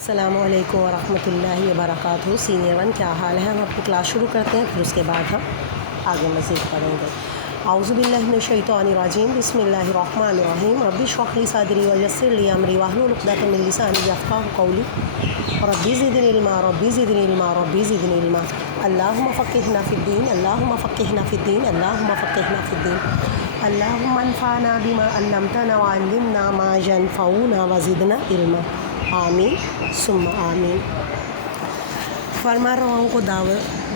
السلام علیکم ورحمۃ اللہ وبرکاتہ۔ سینئر 1 کیا حال ہے؟ ہم اپنی کلاس شروع کرتے ہیں، پھر اس کے بعد ہم آگے مزید پڑھیں گے۔ اعوذ باللہ من الشیطان الرجیم، بسم اللہ الرحمن الرحیم۔ رب اشرح لی صدری ویسر لی امری واحلل عقدۃ من لسانی یفقهوا قولی رب زدنی علما رب زدنی علما رب زدنی علما۔ اللہم فقہنا فی الدین، اللہم فقہنا فی الدین، اللہم فقہنا فی الدین۔ اللہم انفعنا بما علمتنا وعلمنا ما ينفعنا وزدنا علما، آمین ثم آمین۔ فرما رواؤں کو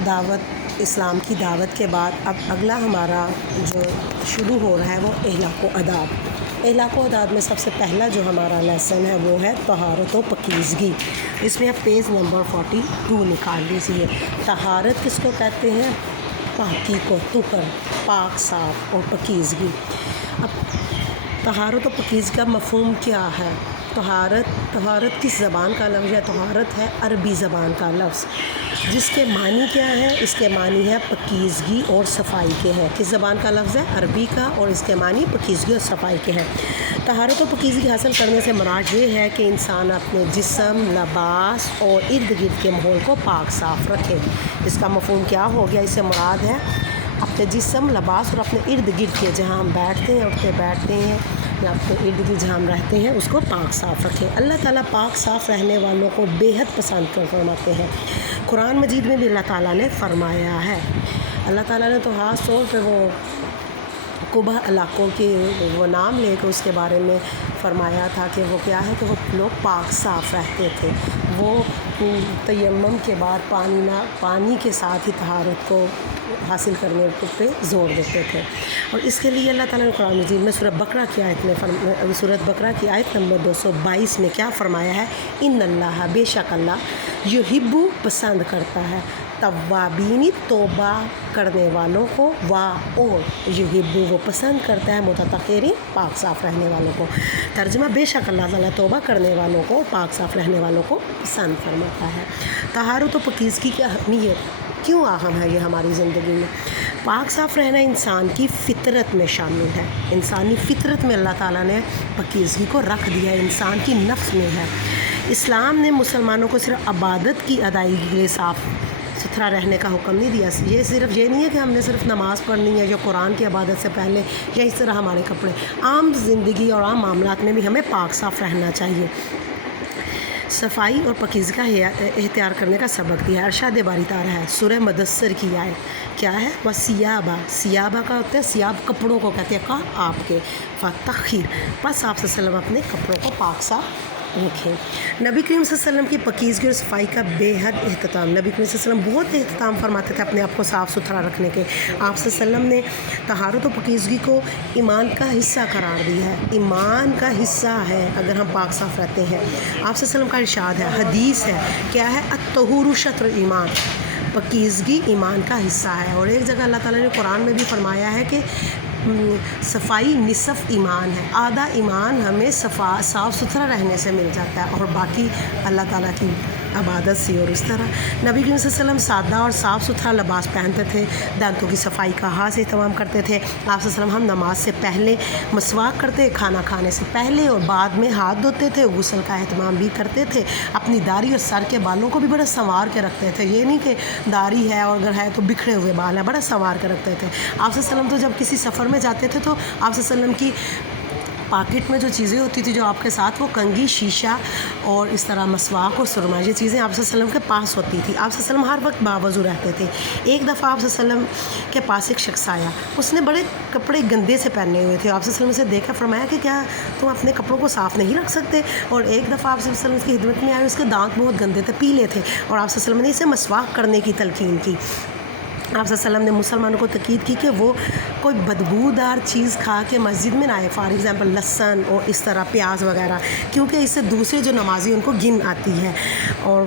دعوت اسلام کی دعوت کے بعد اب اگلا ہمارا جو شروع ہو رہا ہے وہ اخلاق و آداب۔ اخلاق و آداب میں سب سے پہلا جو ہمارا لیسن ہے وہ ہے طہارت و پاکیزگی۔ اس میں اب پیج نمبر 42 نکال لیجیے۔ طہارت کس کو کہتے ہیں؟ پاکی کو، طہر، پاک صاف اور پاکیزگی۔ اب طہارت و پاکیزگی کا مفہوم کیا ہے؟ طہارت کس زبان کا لفظ ہے؟ طہارت ہے عربی زبان کا لفظ، جس کے معنی کیا ہے؟ اس کے معنی ہے پاکیزگی اور صفائی کے ہیں۔ کس زبان کا لفظ ہے؟ عربی کا، اور اس کے معنی پاکیزگی اور صفائی کے ہیں۔ طہارت و پاکیزگی حاصل کرنے سے مراد یہ ہے کہ انسان اپنے جسم، لباس اور ارد گرد کے ماحول کو پاک صاف رکھے۔ اس کا مفہوم کیا ہو گیا؟ اس سے مراد ہے اپنے جسم، لباس اور اپنے ارد گرد کے جہاں ہم بیٹھتے ہیں، اٹھتے بیٹھتے ہیں، یا اپنے ارد گرد جہاں ہم رہتے ہیں اس کو پاک صاف رکھیں۔ اللہ تعالیٰ پاک صاف رہنے والوں کو بے حد پسند فرماتے ہیں۔ قرآن مجید میں بھی اللہ تعالیٰ نے فرمایا ہے، اللہ تعالیٰ نے تو خاص طور پہ وہ قبہ علاقوں کے وہ نام لے کے اس کے بارے میں فرمایا تھا کہ وہ کیا ہے کہ وہ لوگ پاک صاف رہتے تھے۔ وہ تیمم کے بعد پانی کے ساتھ ہی طہارت کو حاصل کرنے پہ زور دیتے تھے، اور اس کے لیے اللہ تعالیٰ نے قرآن مجید میں سورۃ بقرہ کی آیت نمبر 222 میں کیا فرمایا ہے؟ ان اللہ، بے شک اللہ، یحب، پسند کرتا ہے، توابین، توبہ کرنے والوں کو، اور یحب، وہ پسند کرتا ہے، متطہرین، پاک صاف رہنے والوں کو۔ ترجمہ: بے شک اللہ تعالیٰ توبہ کرنے والوں کو، پاک صاف رہنے والوں کو پسند فرماتا ہے۔ طہارت و پاکیزگی کی اہمیت کیوں اہم ہے یہ ہماری زندگی میں؟ پاک صاف رہنا انسان کی فطرت میں شامل ہے۔ انسانی فطرت میں اللہ تعالیٰ نے پاکیزگی کو رکھ دیا ہے، انسان کی نفس میں ہے۔ اسلام نے مسلمانوں کو صرف عبادت کی ادائیگی کے لیے صاف ستھرا رہنے کا حکم نہیں دیا۔ یہ نہیں ہے کہ ہم نے صرف نماز پڑھنی ہے جو قرآن کی عبادت سے پہلے، یا اس طرح ہمارے کپڑے، عام زندگی اور عام معاملات میں بھی ہمیں پاک صاف رہنا چاہیے۔ صفائی اور پاکیزگی کا اختیار کرنے کا سبق دیا ہے۔ ارشاد باری تعالیٰ ہے، سورہ مدثر کی آیت کیا ہے؟ وَسِیَابَ، سیابہ کا ہوتا ہے، سیاب کپڑوں کو کہتے ہیں، آپ کے، فَطَہِّرْ، بس آپ صلی اللہ علیہ وسلم اپنے کپڑوں کو پاک صاف رکھیں۔ نبی کریم صلی اللہ علیہ وسلم کی پاکیزگی اور صفائی کا بے حد اہتمام، نبی کریم صلی اللہ علیہ وسلم بہت اہتمام فرماتے تھے اپنے آپ کو صاف ستھرا رکھنے کے۔ آپ صلی اللہ علیہ وسلم نے طہارت و پاکیزگی کو ایمان کا حصہ قرار دیا ہے۔ ایمان کا حصہ ہے اگر ہم پاک صاف رہتے ہیں۔ آپ صلی اللہ علیہ وسلم کا ارشاد ہے، حدیث ہے، کیا ہے؟ الطہور شطر ایمان، پاکیزگی ایمان کا حصہ ہے۔ اور ایک جگہ اللہ تعالیٰ نے قرآن میں بھی فرمایا ہے کہ صفائی نصف ایمان ہے، آدھا ایمان ہمیں صاف ستھرا رہنے سے مل جاتا ہے، اور باقی اللہ تعالیٰ کی عبادت سے۔ اور اس طرح نبی کریم صلی اللہ علیہ وسلم سادہ اور صاف ستھرا لباس پہنتے تھے، دانتوں کی صفائی کا خاص اہتمام کرتے تھے۔ آپ صلی اللہ علیہ وسلم ہم نماز سے پہلے مسواک کرتے، کھانا کھانے سے پہلے اور بعد میں ہاتھ دھوتے تھے، غسل کا اہتمام بھی کرتے تھے۔ اپنی داڑھی اور سر کے بالوں کو بھی بڑا سنوار کے رکھتے تھے، یہ نہیں کہ داڑھی ہے اور اگر ہے تو بکھرے ہوئے بال ہیں، بڑا سنوار کے رکھتے تھے۔ آپ صلی اللہ علیہ وسلم تو جب کسی سفر میں جاتے تھے تو آپ صلی اللہ علیہ وسلم کی پاکٹ میں جو چیزیں ہوتی تھی جو آپ کے ساتھ، وہ کنگھی، شیشہ اور اس طرح مسواک اور سرما، یہ چیزیں آپ صلی اللہ علیہ وسلم کے پاس ہوتی تھی۔ آپ صلی اللہ علیہ وسلم ہر وقت باوضو رہتے تھے۔ ایک دفعہ آپ صلی اللہ علیہ وسلم کے پاس ایک شخص آیا، اس نے بڑے کپڑے گندے سے پہنے ہوئے تھے۔ آپ صلی اللہ علیہ وسلم سے دیکھا، فرمایا کہ کیا تم اپنے کپڑوں کو صاف نہیں رکھ سکتے؟ اور ایک دفعہ آپ صلی اللہ علیہ وسلم کی خدمت میں آئے، اس کے دانت بہت گندے تھے، پیلے تھے، اور آپ صلی اللہ علیہ وسلم نے اسے مسواک کرنے کی تلقین کی۔ آپ صلی اللہ علیہ وسلم نے مسلمانوں کو تاکید کی کہ وہ کوئی بدبودار چیز کھا کے مسجد میں نہ آئے، فار ایگزامپل لہسن اور اس طرح پیاز وغیرہ، کیونکہ اس سے دوسرے جو نمازی ان کو گن آتی ہے اور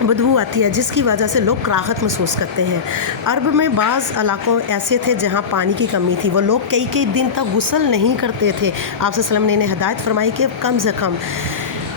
بدبو آتی ہے، جس کی وجہ سے لوگ کراہت محسوس کرتے ہیں۔ عرب میں بعض علاقوں ایسے تھے جہاں پانی کی کمی تھی، وہ لوگ کئی دن تک غسل نہیں کرتے تھے۔ آپ صلی اللہ علیہ وسلم نے انہیں ہدایت فرمائی کہ کم سے کم